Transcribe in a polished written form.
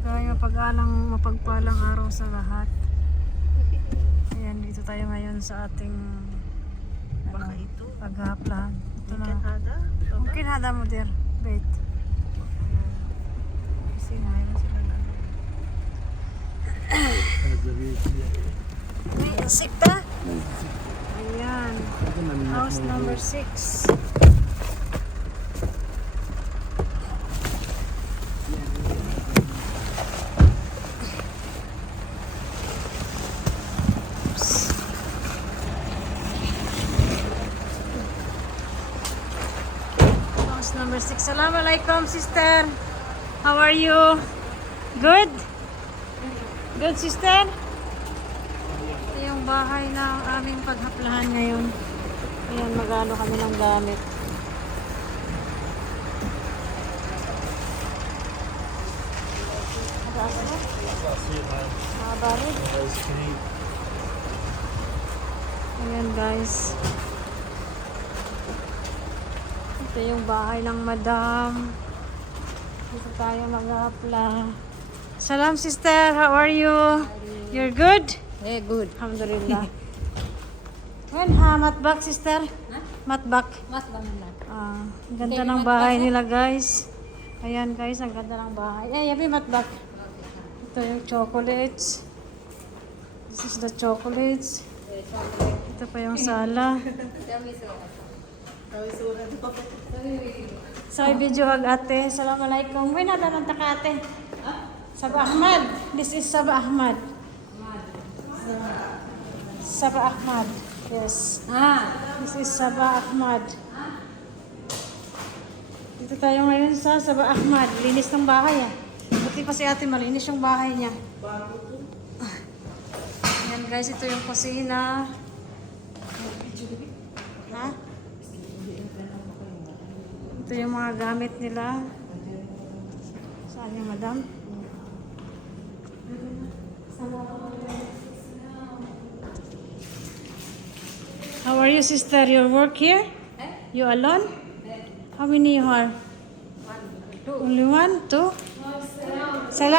Kaya mapagpalang araw sa lahat. Ayan, dito tayo ngayon sa ating Baka ito. paghapla. Ito na. Mungkin ada. Mungkin ada mo der. Wait. Kasi ngayon sila na. May insekta. Ayan. House number 6. House number 6. Assalamualaikum, sister. How are you? Good? Good, sister? Ito yung bahay ng aming paghaplahan ngayon. Ayan, magano kami ng gamit. Nag-aasa ba? Nakabarid? Ayan, guys. Ito yung bahay ng madam. Dito tayo mag-apply. Salam, sister. How are you? You're good? Good. Alhamdulillah. When matbak, sister? Matbak. Mas banana. Ang ganda ng bahay nila, guys. Ayan, guys. Ang ganda ng bahay. Yabi, matbak. Ito yung chocolates. This is the chocolates. Ito pa yung sala. So, video hag ate. Assalamualaikum. Wala na ng takate. Sabah Ahmad. This is Sabah Ahmad. Sabah Ahmad. Yes. This is Sabah Ahmad. Dito tayo ngayon sa Sabah Ahmad. Linis ng bahay ah. Buti pa si ate malinis yung bahay niya. Ayan guys, ito yung kusina. Ha? Ito yung mga gamit nila. Saan yung madam? How are you, sister? Your work here? You alone? How many you are? Only one? Two? Salam.